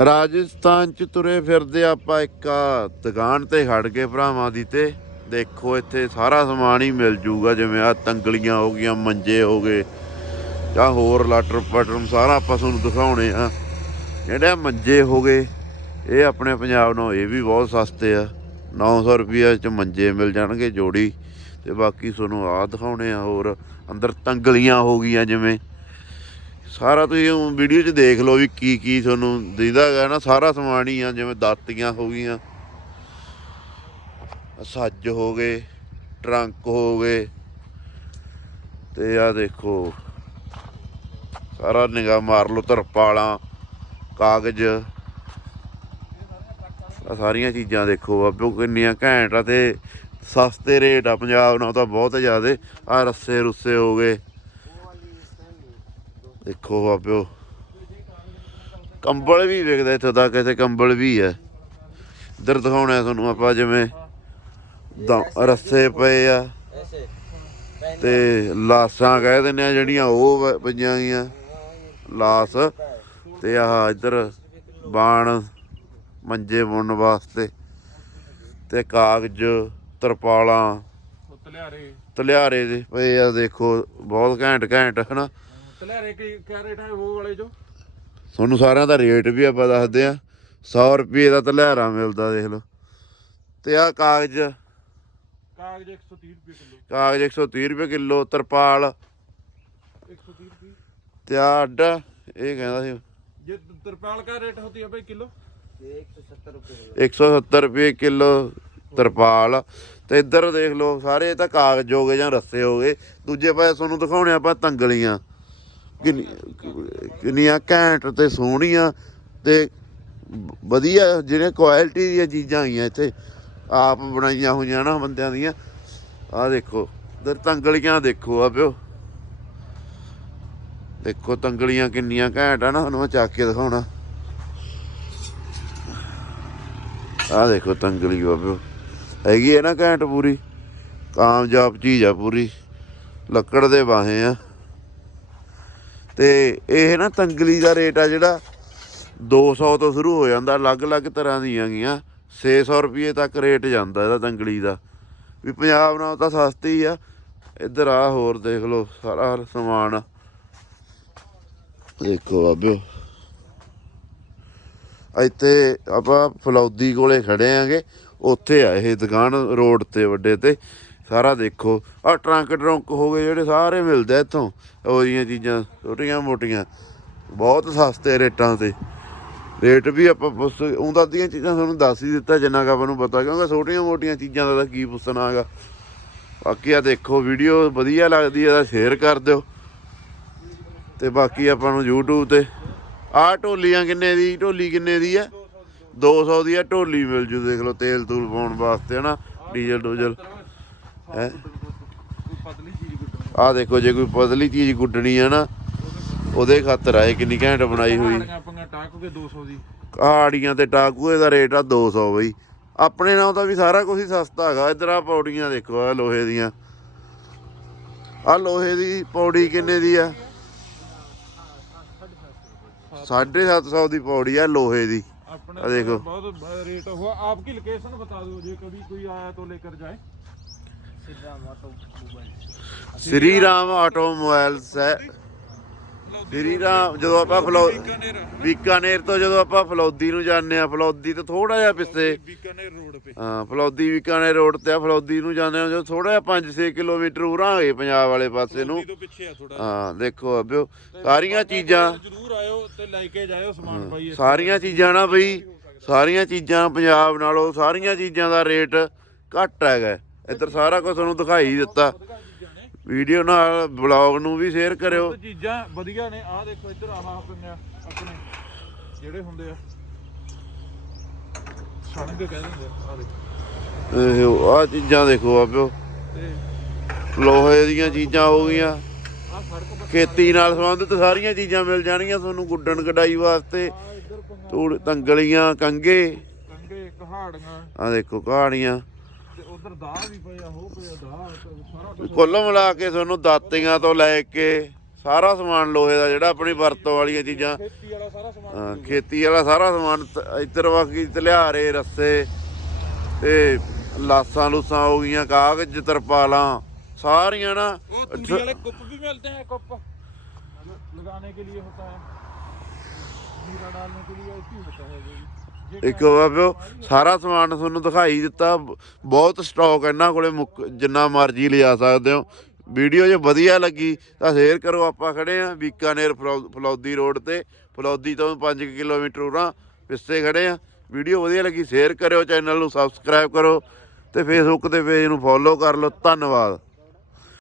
ਰਾਜਸਥਾਨ ਚ ਤੁਰੇ ਫਿਰਦੇ ਆਪਾਂ ਇੱਕ ਦੁਕਾਨ ਤੇ ਖੜ ਗਏ ਭਰਾਵਾਂ ਦੀ ਤੇ। ਦੇਖੋ ਇੱਥੇ ਸਾਰਾ ਸਮਾਨ ਹੀ ਮਿਲ ਜੂਗਾ, ਜਿਵੇਂ ਆ ਤੰਗਲੀਆਂ ਹੋ ਗਈਆਂ, ਮੰਜੇ ਹੋ ਗਏ, ਜਾਂ ਹੋਰ ਲਾਟਰ ਪਟਰਮ ਸਾਰਾ ਆਪਾਂ ਤੁਹਾਨੂੰ ਦਿਖਾਉਣੇ ਆ। ਜਿਹੜੇ ਮੰਜੇ ਹੋ ਗਏ, ਇਹ ਆਪਣੇ ਪੰਜਾਬ ਨਾਲ ਇਹ ਵੀ ਬਹੁਤ ਸਸਤੇ ਆ। 900 ਰੁਪਏ ਚ ਮੰਜੇ ਮਿਲ ਜਾਣਗੇ ਜੋੜੀ। ਤੇ ਬਾਕੀ ਤੁਹਾਨੂੰ ਆਹ ਦਿਖਾਉਣੇ ਆ ਹੋਰ, ਅੰਦਰ ਤੰਗਲੀਆਂ ਹੋ ਗਈਆਂ ਜਿਵੇਂ। ਸਾਰਾ ਤੁਸੀਂ ਵੀਡੀਓ 'ਚ ਦੇਖ ਲਓ ਵੀ ਕੀ ਕੀ ਤੁਹਾਨੂੰ ਦਿੰਦਾ ਹੈਗਾ ਨਾ, ਸਾਰਾ ਸਮਾਨ ਹੀ ਆ, ਜਿਵੇਂ ਦਾਤੀਆਂ ਹੋ ਗਈਆਂ। ਸੱਜ ਹੋ ਗਏ, ਟਰੰਕ ਹੋ ਗਏ। ਤੇ ਆ ਦੇਖੋ, ਸਾਰਾ ਨਿਗਾਹ ਮਾਰ ਲਓ, ਤਰਪਾਲਾਂ, ਕਾਗਜ਼। ਆ ਸਾਰੀਆਂ ਚੀਜ਼ਾਂ ਦੇਖੋ ਬਾਬਿਓ ਕਿੰਨੀਆਂ ਘੈਂਟ ਆ ਤੇ ਸਸਤੇ ਰੇਟ ਆ, ਪੰਜਾਬ ਨਾਲ ਤਾਂ ਬਹੁਤ ਜ਼ਿਆਦੇ। ਆ ਰੱਸੇ ਰੁੱਸੇ ਹੋ ਗਏ। ਦੇਖੋ ਬਾਬਿਓ ਕੰਬਲ ਵੀ ਵਿਕਦਾ ਇੱਥੇ ਤੱਕ ਇੱਥੇ ਕੰਬਲ ਵੀ ਹੈ। ਇੱਧਰ ਦਿਖਾਉਣਾ ਤੁਹਾਨੂੰ ਆਪਾਂ ਜਿਵੇਂ ਦ- ਰੱਸੇ ਪਏ ਆ ਤੇ ਲਾਸਾਂ ਕਹਿ ਦਿੰਦੇ ਆ ਜਿਹੜੀਆਂ ਉਹ ਪਈਆਂ ਗਈਆਂ ਲਾਸ ਤੇ ਆਹ ਇੱਧਰ ਬਾਣ ਮੰਜੇ ਬੁਣਨ ਵਾਸਤੇ ਤੇ ਕਾਗਜ਼ ਤਰਪਾਲਾਂ ਤਲਿਆਰੇ। ਤਲਿਆਰੇ ਦੇ ਪਏ ਆ ਦੇਖੋ ਬਹੁਤ ਘੈਂਟ ਘੈਂਟ ਹਨਾ? ਤੁਹਾਨੂੰ ਸਾਰਿਆਂ ਦਾ ਰੇਟ ਵੀ ਆਪਾਂ ਦੱਸਦੇ ਆ 100 ਰੁਪਏ ਦਾ ਤਲਹਿਰਾ ਮਿਲਦਾ ਦੇਖ ਲਓ। ਤੇ ਆ ਕਾਗਜ਼। ਕਾਗਜ਼ 130 ਰੁਪਏ ਕਿਲੋ। ਕਾਗਜ਼ 130 ਰੁਪਏ ਕਿਲੋ ਤਰਪਾਲ। 130 ਤੇ ਆ ਅੱਡਾ ਇਹ ਕਹਿੰਦਾ ਸੀ। ਜੇ ਤਰਪਾਲ ਦਾ ਰੇਟ ਹੁੰਦੀ ਹੈ ਭਾਈ ਕਿਲੋ? 170 ਰੁਪਏ 170 ਰੁਪਏ ਕਿਲੋ ਤਰਪਾਲ। ਤੇ ਇੱਧਰ ਦੇਖ ਲਓ ਸਾਰੇ ਤਾਂ ਕਾਗਜ਼ ਹੋਗੇ ਜਾਂ ਰੱਸੇ ਹੋਗੇ ਦੂਜੇ ਪਾਸੇ ਤੁਹਾਨੂੰ ਦਿਖਾਉਣੇ ਆਪਾਂ ਤੰਗਲੀਆਂ। ਕਿੰਨੀਆਂ ਘੈਂਟ ਤੇ ਸੋਹਣੀਆਂ ਤੇ ਵਧੀਆ ਜਿਹੜੇ ਕੁਆਲਿਟੀ ਦੀਆਂ ਚੀਜ਼ਾਂ ਆਈਆਂ ਇੱਥੇ। ਆਪ ਬਣਾਈਆਂ ਹੋਈਆਂ ਨਾ ਬੰਦਿਆਂ ਦੀਆਂ। ਆਹ ਦੇਖੋ, ਇੱਧਰ ਤੰਗਲੀਆਂ ਦੇਖੋ ਆ ਪਿਓ। ਦੇਖੋ ਤੰਗਲੀਆਂ ਕਿੰਨੀਆਂ ਘੈਂਟ ਆ ਨਾ ਤੁਹਾਨੂੰ ਮੈਂ ਚੱਕ ਕੇ ਦਿਖਾਉਣਾ। ਆਹ ਦੇਖੋ ਤੰਗਲੀ ਬਾਬਿਓ ਹੈਗੀ ਹੈ ਨਾ ਘੈਂਟ ਪੂਰੀ। ਕਾਮਯਾਬ ਚੀਜ਼ ਆ ਪੂਰੀ। ਲੱਕੜ ਦੇ ਬਾਹੇ ਆ। ਤੇ ਇਹ ਨਾ ਤੰਗਲੀ ਦਾ ਰੇਟ ਆ ਜਿਹੜਾ 200 ਤੋਂ ਸ਼ੁਰੂ ਹੋ ਜਾਂਦਾ, ਅਲੱਗ-ਅਲੱਗ ਤਰ੍ਹਾਂ ਦੀਆਂ ਗੀਆਂ। 600 ਰੁਪਏ ਤੱਕ ਰੇਟ ਜਾਂਦਾ ਇਹਦਾ ਤੰਗਲੀ ਦਾ। ਵੀ ਪੰਜਾਬ ਨਾਲੋਂ ਤਾਂ ਸਸਤੀ ਆ। ਇੱਧਰ ਆ ਹੋਰ ਦੇਖ ਲਓ, ਸਾਰਾ ਸਮਾਨ। ਦੇਖੋ ਬਾਬਿਓ। ਇੱਥੇ ਆਪਾਂ ਫਲੌਦੀ ਕੋਲੇ ਖੜੇ ਆਂਗੇ। ਉੱਥੇ ਆ ਇਹ ਦੁਕਾਨ ਰੋਡ ਤੇ ਵੱਡੇ ਤੇ। ਸਾਰਾ ਦੇਖੋ। ਆ ਟਰੰਕ ਟਰੰਕ ਹੋ ਗਏ ਜਿਹੜੇ ਸਾਰੇ ਮਿਲਦੇ ਇੱਥੋਂ। ਉਹ ਜੀਆਂ ਚੀਜ਼ਾਂ, ਛੋਟੀਆਂ ਮੋਟੀਆਂ। ਬਹੁਤ ਸਸਤੇ ਰੇਟਾਂ ਤੇ। ਰੇਟ ਵੀ ਆਪਾਂ ਪੁੱਛ ਉਹਦਾ ਦੀਆਂ ਚੀਜ਼ਾਂ ਤੁਹਾਨੂੰ ਦੱਸ ਹੀ ਦਿੱਤਾ, ਜਿੰਨਾ ਕੁ ਆਪਾਂ ਨੂੰ ਪਤਾ, ਕਿਉਂਕਿ ਛੋਟੀਆਂ ਮੋਟੀਆਂ ਚੀਜ਼ਾਂ ਦਾ ਤਾਂ ਕੀ ਪੁੱਛਣਾ ਹੈਗਾ। ਬਾਕੀ ਆ ਦੇਖੋ, ਵੀਡੀਓ ਵਧੀਆ ਲੱਗਦੀ ਹੈ ਤਾਂ ਸ਼ੇਅਰ ਕਰ ਦਿਓ। ਤੇ ਬਾਕੀ ਆਪਾਂ ਨੂੰ YouTube ਤੇ, ਆਹ ਢੋਲੀਆਂ ਕਿੰਨੇ ਦੀ, ਢੋਲੀ ਕਿੰਨੇ ਦੀ ਆ? 200 ਦੀ ਆ ਢੋਲੀ ਮਿਲ ਜੂ, ਦੇਖ ਲਓ, ਤੇਲ ਤੂਲ ਪਾਉਣ ਵਾਸਤੇ, ਹਨਾ? ਡੀਜ਼ਲ ਡੂਜ਼ਲ। ਆ ਦੇਖੋ ਜੇ ਕੋਈ ਪਤਲੀ ਚੀਜ਼ ਗੁੱਡਣੀ ਆ ਨਾ ਉਹਦੇ ਖਾਤਰ ਆਏ ਕਿੰਨੀ ਘੈਂਟ ਬਣਾਈ ਹੋਈ। ਆੜੀਆਂ ਤੇ ਟਾਕੂਏ ਦਾ ਰੇਟ ਆ 200 ਬਈ। ਆਪਣੇ ਨਾਲ ਤਾਂ ਵੀ ਸਾਰਾ ਕੁਝ ਸਸਤਾ ਹੈਗਾ। ਇਧਰ ਆ ਪੌੜੀਆਂ ਦੇਖੋ ਆ ਲੋਹੇ ਦੀਆਂ। ਆ ਲੋਹੇ ਦੀ ਪੌੜੀ ਕਿੰਨੇ ਦੀ ਆ? 750 ਦੀ ਪੌੜੀ ਆ ਲੋਹੇ ਦੀ। ਆ ਦੇਖੋ। ਬਹੁਤ ਰੇਟ ਉਹ ਆਪਕੀ ਲੋਕੇਸ਼ਨ ਬਤਾ ਦਿਓ ਜੇ ਕभी ਕੋਈ ਆਇਆ ਤਾਂ ਲੈ ਕੇ ਜਾਏ। ਸ੍ਰੀ ਰਾਮ ਆਟੋਮੋਬਾਈਲਸ ਹੈ। ਸ੍ਰੀ ਰਾਮ ਜਦੋਂ ਆਪਾਂ ਫਲੋ ਬੀਕਾਨੇਰ ਤੋਂ ਜਦੋਂ ਆਪਾਂ ਫਲੌਦੀ ਨੂੰ ਜਾਂਦੇ ਆ ਫਲੌਦੀ ਤੋਂ ਥੋੜਾ ਜਿਹਾ ਪਿੱਛੇ। ਬੀਕਾਨੇਰ ਰੋਡ ਤੇ ਹਾਂ ਫਲੌਦੀ ਬੀਕਾਨੇਰ ਰੋਡ ਤੇ ਆ ਫਲੌਦੀ ਨੂੰ ਜਾਂਦੇ ਆ ਜਦੋਂ ਥੋੜਾ ਜਿਹਾ 5-6 ਕਿਲੋਮੀਟਰ ਉਰਾਂਗੇ ਪੰਜਾਬ ਵਾਲੇ ਪਾਸੇ ਨੂੰ। ਹਾਂ ਦੇਖੋ ਅਬਿਓ ਸਾਰੀਆਂ ਚੀਜ਼ਾਂ ਜ਼ਰੂਰ ਆਇਓ ਤੇ ਲੈ ਕੇ ਜਾਇਓ ਸਮਾਨ ਭਾਈ ਸਾਰੀਆਂ ਚੀਜ਼ਾਂ ਨਾ ਬਈ ਸਾਰੀਆਂ ਚੀਜ਼ਾਂ ਪੰਜਾਬ ਨਾਲੋਂ ਸਾਰੀਆਂ ਚੀਜ਼ਾਂ ਦਾ ਰੇਟ ਘੱਟ ਹੈਗਾ। ਇੱਧਰ ਸਾਰਾ ਕੁਝ ਤੁਹਾਨੂੰ ਦਿਖਾਈ ਦਿੱਤਾ। ਵੀਡੀਓ ਨਾਲ ਬਲੌਗ ਨੂੰ ਵੀ ਸ਼ੇਅਰ ਕਰਿਓ। ਚੀਜ਼ਾਂ ਵਧੀਆ ਨੇ। ਆਹ ਦੇਖੋ ਇੱਧਰ ਆਹ ਆਪਣੇ ਆਪਣੇ ਜਿਹੜੇ ਹੁੰਦੇ ਆ। ਸੰਗ ਕਹਿ ਦਿੰਦੇ ਆ ਦੇਖੋ। ਇਹ ਆ ਚੀਜ਼ਾਂ ਦੇਖੋ ਆਬਿਓ ਤੇ ਲੋਹੇ ਦੀਆਂ ਚੀਜ਼ਾਂ ਹੋ ਗਈਆਂ। ਖੇਤੀ ਨਾਲ ਸੰਬੰਧਿਤ ਸਾਰੀਆਂ ਚੀਜ਼ਾਂ ਮਿਲ ਜਾਣਗੀਆਂ ਤੁਹਾਨੂੰ ਗੁੱਡਣ ਕਢਾਈ ਵਾਸਤੇ। ਤੂੜ ਤੰਗਲੀਆਂ ਕੰਗੇ ਕੰਗੇ ਕਹਾੜੀਆਂ। ਆ ਦੇਖੋ ਕਹਾਣੀਆਂ ਤੇ ਉਧਰ ਦਾਹ ਵੀ ਪਏ ਆ ਹੋ ਪਏ ਆ ਦਾਹ ਤੇ ਸਾਰਾ ਕੁਝ ਕੁੱਲ ਮਿਲਾ ਕੇ ਤੁਹਾਨੂੰ ਦਾਤੀਆਂ ਤੋਂ ਲੈ ਕੇ ਸਾਰਾ ਸਮਾਨ ਲੋਹੇ ਦਾ ਜਿਹੜਾ ਆਪਣੀ ਵਰਤੋਂ ਵਾਲੀਆਂ ਚੀਜ਼ਾਂ ਖੇਤੀ ਵਾਲਾ ਸਾਰਾ ਸਮਾਨ ਹਾਂ, ਖੇਤੀ ਵਾਲਾ ਸਾਰਾ ਸਮਾਨ ਤ- ਇੱਧਰ ਬਾਕੀ ਤਲਿਆਰੇ ਰੱਸੇ ਤੇ ਲਾਸਾਂ ਲੂਸਾਂ ਹੋ ਗਈਆਂ ਕਾਗਜ਼ ਤਰਪਾਲਾਂ ਸਾਰੀਆਂ ਨਾ वो तूड़ी वाले कुप भी मिलते हैं कुप लगाने के लिए होता है जीरा डालने के लिए ऐसी होता है वो भी। ये ਇੱਕ ਬਾਬਿਓ ਸਾਰਾ ਸਮਾਨ ਤੁਹਾਨੂੰ ਦਿਖਾਈ ਦਿੱਤਾ। ਬ- ਬਹੁਤ ਸਟਾਕ ਇਹਨਾਂ ਕੋਲੇ ਮੁੱਕ- ਜਿੰਨਾ ਮਰਜ਼ੀ ਲਿਜਾ ਸਕਦੇ ਹੋ। ਵੀਡੀਓ ਜੇ ਵਧੀਆ ਲੱਗੀ ਤਾਂ ਸ਼ੇਅਰ ਕਰੋ, ਆਪਾਂ ਖੜੇ ਆ ਬੀਕਾਨੇਰ ਫਲੌ- ਫਲੌਦੀ ਰੋਡ ਤੇ। ਫਲੌਦੀ ਤੋਂ 5 ਕਿਲੋਮੀਟਰ ਉਰਾਂ ਪਿੱਛੇ ਖੜੇ ਆ ਵੀਡੀਓ ਵਧੀਆ ਲੱਗੀ ਸ਼ੇਅਰ ਕਰਿਓ ਚੈਨਲ ਨੂੰ ਸਬਸਕ੍ਰਾਈਬ ਕਰੋ ਤੇ ਫੇਸਬੁੱਕ ਤੇ ਪੇਜ ਨੂੰ ਫੋਲੋ ਕਰ ਲਓ। ਧੰਨਵਾਦ।